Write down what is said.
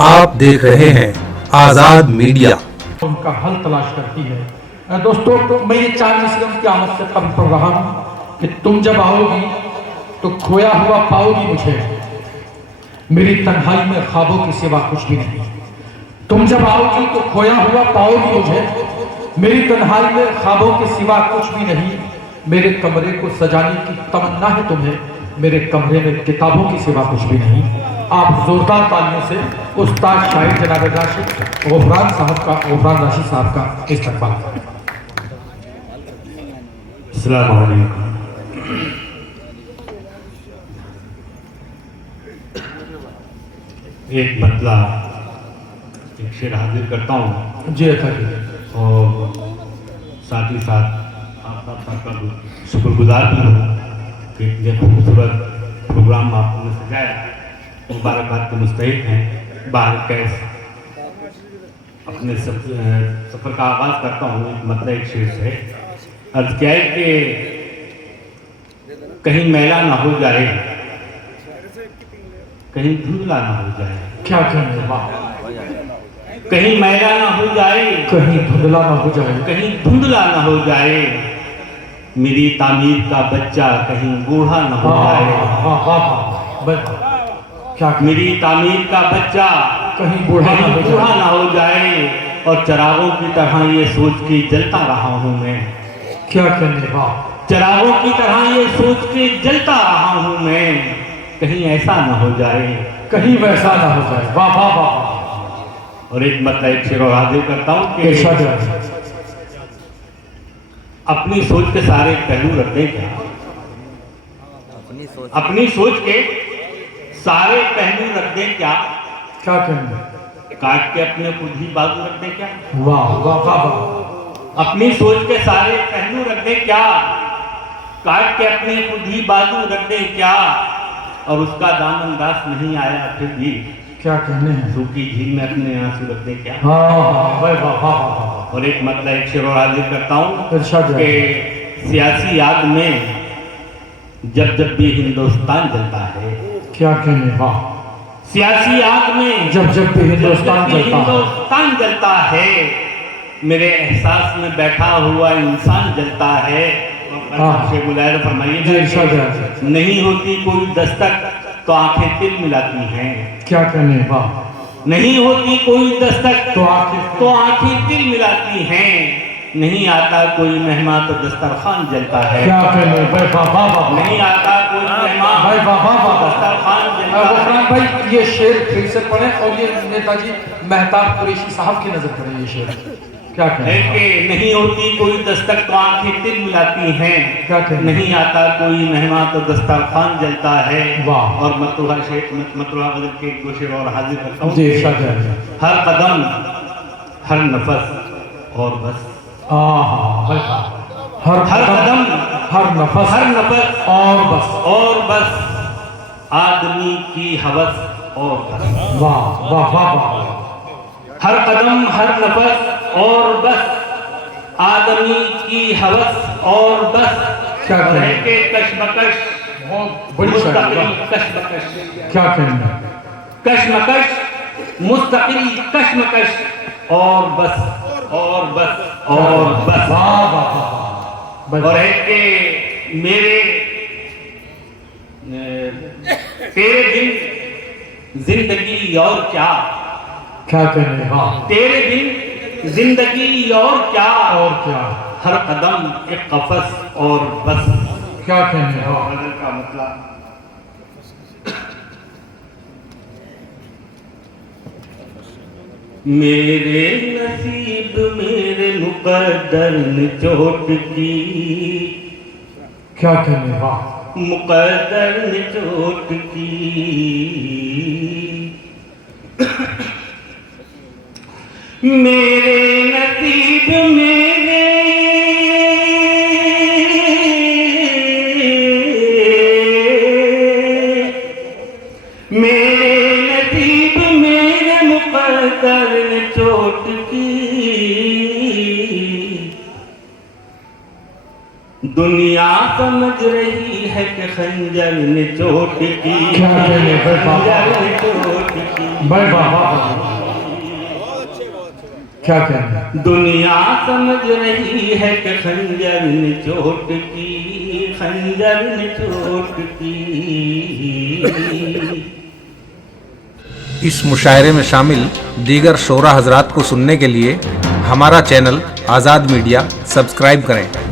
आप देख रहे हैं आजाद मीडिया। उनका हल तलाश करती है। दोस्तों, तो मैं ये चांद सिर्फ की आमद से कब पढ़ रहा हूँ कि तुम जब आओगी तो खोया हुआ पाओगी मुझे, मेरी तन्हाई में ख्वाबों की सिवा कुछ भी नहीं। तुम जब आओगी तो खोया हुआ पाओगी मुझे, मेरी तन्हाई में ख्वाबों के सिवा कुछ भी नहीं। मेरे कमरे को सजाने की तमन्ना है तुम्हें, मेरे कमरे में किताबों की सिवा कुछ भी नहीं। आप जोरदार तालियों से उस्ताद शाहिद जनाब राशिद गफरान राशि साहब का इस्तकबाल करें। अस्सलाम वालेकुम। एक मतला एक शेर हाजिर करता हूँ जी अच्छा जी। और साथ ही साथ आप सबका शुक्रगुजार भी हूँ कि इतने खूबसूरत प्रोग्राम आपने सजाया, मुबारकबाद के मुस्तहिक हैं। बाहर कैस अपने सफ़र का आगाज़ करता हूँ एक मतलब एक शेर से। अर्ज क्या है कि कहीं मैला ना हो जाए, कहीं धुंधला ना हो जाए। क्या कहने वाह, कहीं मैला ना हो जाए, कहीं धुंधला ना हो जाए, कहीं धुंधला ना हो जाए। मेरी तामीर का बच्चा कहीं बूढ़ा ना हो जाए। क्या मेरी तामीर का बच्चा कहीं बूढ़ा ना हो जाए। और चरागों की तरह ये सोच के जलता रहा हूँ मैं। क्या कहने वाह, चरागों की तरह ये सोच के जलता रहा हूँ मैं, कहीं ऐसा ना हो जाए, कहीं वैसा ना हो जाए। वाह वाह वाह। और एक मतलब एक शेर और हाजिर करता हूँ कि अपनी सोच के सारे पहलू रख दें क्या, अपनी सोच के सारे पहलू रख दें क्या, क्या कहने, काट के अपने खुद ही बाजू रख दें क्या। वाह वाह वाह वाह। अपनी सोच के सारे पहलू रख दें क्या, काट के अपने खुद ही बाजू रख दें क्या। और उसका दामन दास नहीं आया फिर भी, क्या कहने हैं, सूखी झील में अपने आंसू रख दें क्या। और एक मतलब एक शेर और हाजिर करता हूँ कि सियासी आग में जब जब भी हिंदुस्तान जलता है। क्या कहने वाह, सियासी आग में जब जब भी हिंदुस्तान जलता है, मेरे एहसास में बैठा हुआ इंसान जलता है। और फरमाइए, नहीं होती कोई दस्तक तो आंखें तिल मिलाती हैं। क्या कहने वाह, नहीं होती कोई दस्तक तो आंखें तिल मिलाती हैं। नहीं आता कोई मेहमान तो दस्तरखान जलता है। क्या कहने नहीं आता कोई मेहमान दस्तरखान जलता है। भाई ये शेर फिर से पढ़े और ये नेताजी मेहताब कुरैशी साहब की नजर पड़े ये शेर। क्या कहते, नहीं होती कोई दस्तक तो आंखें तिल मिलाती हैं। क्या कहते, नहीं आता कोई मेहमान तो दस्तरखान जलता है। वाह। और मतलूबा के दो शेर और हाजिर करता हूँ। जी हर कदम हर नफस और बस, हर कदम हर नफस और बस आदमी की हवस और बस। वाह वाह वाह। हर कदम हर नफस और बस आदमी की हवस और बस। क्या के कशमकश बड़ी कशमकश, क्या कहना, कशमकश मुस्तकिल कशमकश और बस और बस और बस। और है कि मेरे तेरे बिन जिंदगी और क्या, क्या कहने वाह, तेरे बिन जिंदगी और क्या, हर कदम एक कफस और बस। क्या कहने वाह। बदल का मतलब मेरे नसीब मेरे मुकद्दर ने चोट की। क्या कहने वाह, मुकद्दर ने चोट की। मेरे नसीब मेरे नसीब मेरे मुकद्दर ने चोट की। दुनिया समझ रही है कि खंजर ने चोट की, खंजर ने चोट की। भाई वाह वाह, क्या कहना है? दुनिया समझ रही है कि खंजर ने चोट की, खंजर ने चोट की। इस मुशायरे में शामिल दीगर शोरा हजरात को सुनने के लिए हमारा चैनल आज़ाद मीडिया सब्सक्राइब करें।